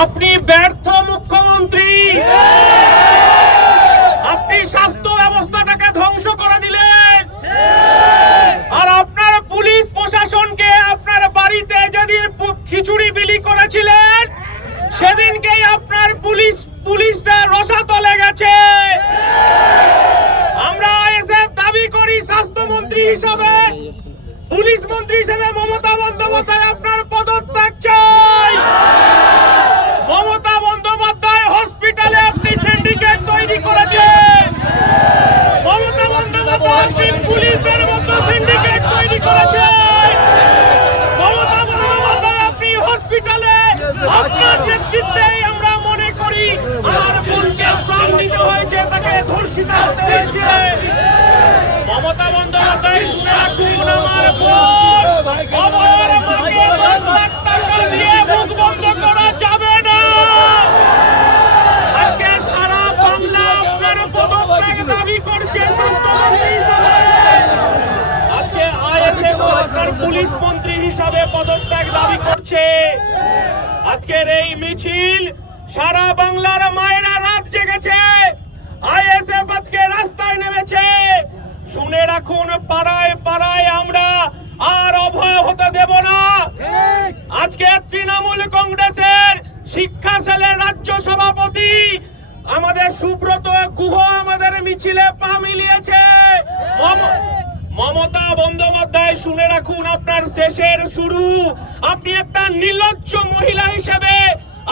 আপনি ব্যর্থ মুখ্যমন্ত্রী আপনি স্বাস্থ্য ব্যবস্থাটাকে ধ্বংস করে দিলেন আর আপনার পুলিশ প্রশাসনকে আপনার বাড়িতে যেদিন পু- খিচুড়ি বিলি করেছিলেন সেদিনকেই আপনার পুলিশ পুলিশটা রসাতলে গেছে আমরা এসএফ দাবি করি স্বাস্থ্যমন্ত্রী হিসাবে পুলিশ মন্ত্রী হিসেবে মমতা বন্দ্যোপাধ্যায় আপনার পদত্যাগ চাই মমতা বন্দ্যোপাধ্যায় হসপিটালে আপনি সিন্ডিকেট তৈরি করেছেন মমতা বন্দ্যোপাধ্যায় আপনি পুলিশদের মতো সিন্ডিকেট তৈরি করেছেন মমতা বন্দ্যোপাধ্যায় আপনি হসপিটালে আপনার নেতৃত্বেই আমরা মনে করি আমার বোনকে প্রাণ দিতে হয়েছে তাকে ধর্ষিত হতে হয়েছে মমতা বন্দ্যোপাধ্যায় শুনে রাখুন আমার বোন অভয়ের মাকে দশ লাখ টাকা দিয়ে মুখ বন্ধ করা যাবে না আজকে সারা বাংলা আপনার পদত্যাগ দাবি করছে স্বাস্থ্যমন্ত্রী হিসাবে আজকে আইএসএফ আপনার পুলিশ মন্ত্রী হিসাবে পদত্যাগ দাবি করছে আজকের এই মিছিল সারা বাংলার মায়েরা রাত জেগেছে আইএসএফ আজকে রাস্তায় নেমেছে। শুনে রাখুন, পাড়ায় পাড়ায় আমরা আর অভয় হতে দেব না। আজকে তৃণমূল কংগ্রেসের শিক্ষা সেলের রাজ্য সভাপতি, আমাদের সুব্রত গুহ আমাদের মিছিলে পা মিলিয়েছে। মমতা বন্দ্যোপাধ্যায়, শুনে রাখুন আপনার শেষের শুরু। আপনি একটা নির্লজ্জ মহিলা হিসেবে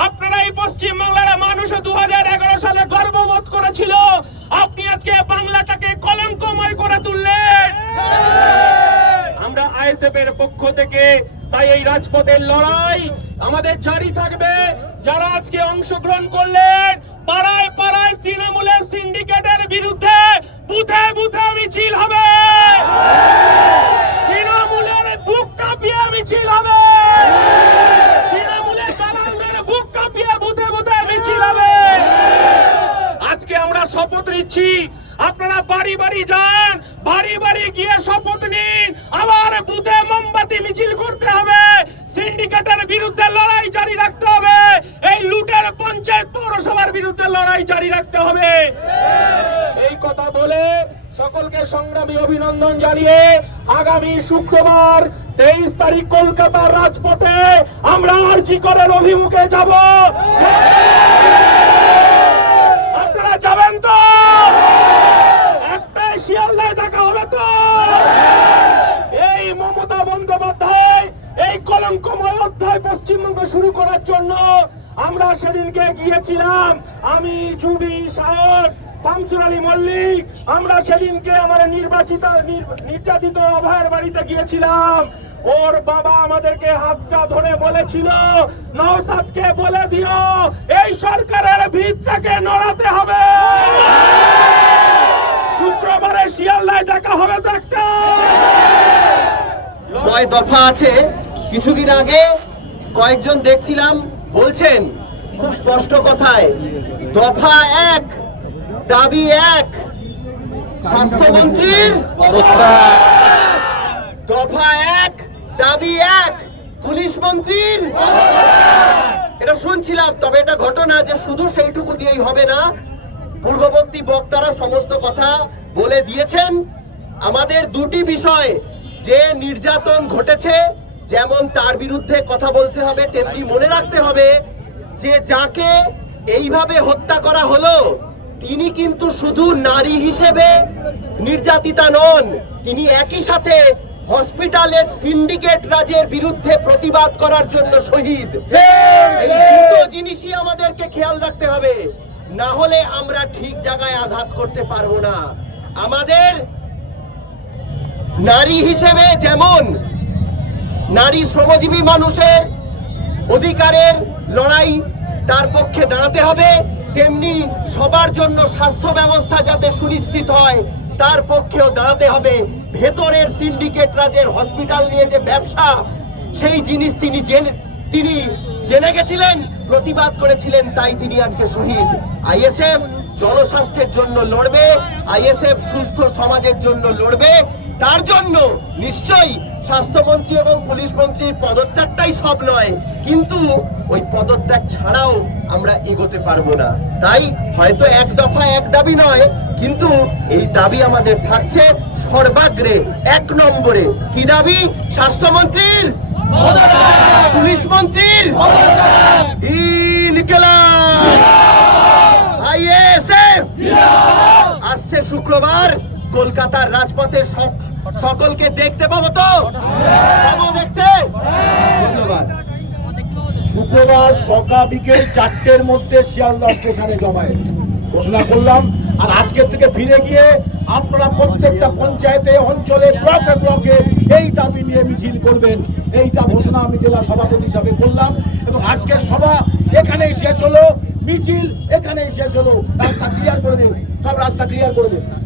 আপনারা এই পশ্চিম বাংলার মানুষ দু হাজার এগারো সালে গর্ববোধ করেছিল। আপনি আজকে বাংলাটাকে কলঙ্কময় করে তুললেন এর পক্ষ থেকে, তাই এই রাজপথের লড়াই আমাদের জারি থাকবে। যারা আজকে অংশগ্রহণ করলেন, পাড়ায় পাড়ায় তৃণমূলের সিন্ডিকেটের বিরুদ্ধে বুথে বুথে মিছিল হবে তৃণমূলের বুক কাঁপিয়ে মিছিল হবে তৃণমূলের দালালদের বুক কাঁপিয়ে বুথে বুথে মিছিল হবে আজকে আমরা শপথ নিচ্ছি আপনারা বাড়ি বাড়ি যান, বাড়ি বাড়ি গিয়ে শপথ নিন। আবার বুথে মোমবাতি মিছিল করতে হবে। সিন্ডিকেটের বিরুদ্ধে লড়াই জারি রাখতে হবে। এই লুটের পঞ্চায়েত পৌরসভার বিরুদ্ধে লড়াই জারি রাখতে হবে। এই কথা বলে সকলকে সংগ্রামী অভিনন্দন জানিয়ে আগামী শুক্রবার তেইশ তারিখ কলকাতার রাজপথে আমরা আর্জি করার অভিমুখে যাব আপনারা যাবেন তো একটাই শিয়ালদায় দেখা হবে তো এই মমতা বন্দ্যোপাধ্যায় এই কলঙ্কময় অধ্যায় পশ্চিমবঙ্গে শুরু করার জন্য আমরা সেদিনকে গিয়েছিলাম। আমি, জুবি সায়ক শামসুর আলী মল্লিক, আমরা সেদিনকে আমার নির্বাচিত নির্যাতিত অভয়ের বাড়িতে গিয়েছিলাম। ওর বাবা আমাদেরকে হাতটা ধরে বলেছিল নওসাদকে বলে দিও, এই সরকারের ভিতটাকে নড়াতে হবে। শুক্রবারে শিয়ালদায় দেখা হবে একটা। কয় দফা আছে? কিছুদিন আগে কয়েকজন দেখছিলাম বলছেন খুব স্পষ্ট কথায় দফা এক দাবি এক স্বাস্থ্যমন্ত্রীর দফা এক। দাবি এক পুলিশ মন্ত্রীর এটা শুনছিলাম তবে এটা ঘটনা যে শুধু সেইটুকু দিয়েই হবে না পূর্ববর্তী বক্তারা সমস্ত কথা বলে দিয়েছেন। আমাদের দুটি বিষয় যে নির্যাতন ঘটেছে যেমন তার বিরুদ্ধে কথা বলতে হবে তেমনি মনে রাখতে হবে যে যাকে এইভাবে হত্যা করা হলো তিনি কিন্তু শুধু নারী হিসেবে নির্যাতিতা নন তিনি একই সাথে হসপিটালের সিন্ডিকেট রাজের বিরুদ্ধে প্রতিবাদ করার জন্য শহীদ। এই দুটো জিনিসই আমাদেরকে খেয়াল রাখতে হবে না হলে আমরা ঠিক জায়গায় আঘাত করতে পারব না। আমাদের নারী হিসেবে যেমন নারী শ্রমজীবী মানুষের অধিকারের লড়াই তার পক্ষে দাঁড়াতে হবে। তেমনি সবার জন্য স্বাস্থ্য ব্যবস্থা যাতে সুনিশ্চিত হয়, তার পক্ষেও দাঁড়াতে হবে। ভেতরের সিন্ডিকেট রাজের হসপিটাল নিয়ে যে ব্যবসা, সেই জিনিস তিনি জেনে তিনি জেনে গেছিলেন, প্রতিবাদ করেছিলেন, তাই তিনি আজকে শহীদ। আইএসএফ জনস্বাস্থ্যের জন্য লড়বে, আইএসএফ সুস্থ সমাজের জন্য লড়বে। তার জন্য নিশ্চয়ই স্বাস্থ্যমন্ত্রী এবং পুলিশ মন্ত্রীর পদত্যাগটাই সব নয়, কিন্তু ওই পদত্যাগ ছাড়াও আমরা এগোতে পারব না। তাই হয়তো এক দফা এক দাবি নয়, কিন্তু এই দাবি আমাদের থাকছে সর্বাগ্রে, এক নম্বরে। কি দাবি? স্বাস্থ্যমন্ত্রীর পুলিশ মন্ত্রীর আসছে শুক্রবার কলকাতার রাজপথে সক- সকলকে দেখতে পাবো তো? দেখতে? ধন্যবাদ। শুক্রবার সকাল বিকেল চারটের মধ্যে শিয়ালদা স্টেশনে জমায়েত। ঘোষণা করলাম, আর আজকের থেকে ফিরে গিয়ে আপনারা প্রত্যেকটা পঞ্চায়েতে, অঞ্চলে, ব্লকে ব্লকে এই দাবি নিয়ে মিছিল করবেন। এইটা ঘোষণা আমি জেলা সভাপতি হিসাবে করলাম, এবং আজকের সভা এখানেই শেষ হলো, মিছিল এখানেই শেষ হলো। রাস্তা ক্লিয়ার করে দিন, সব রাস্তা ক্লিয়ার করে দিন।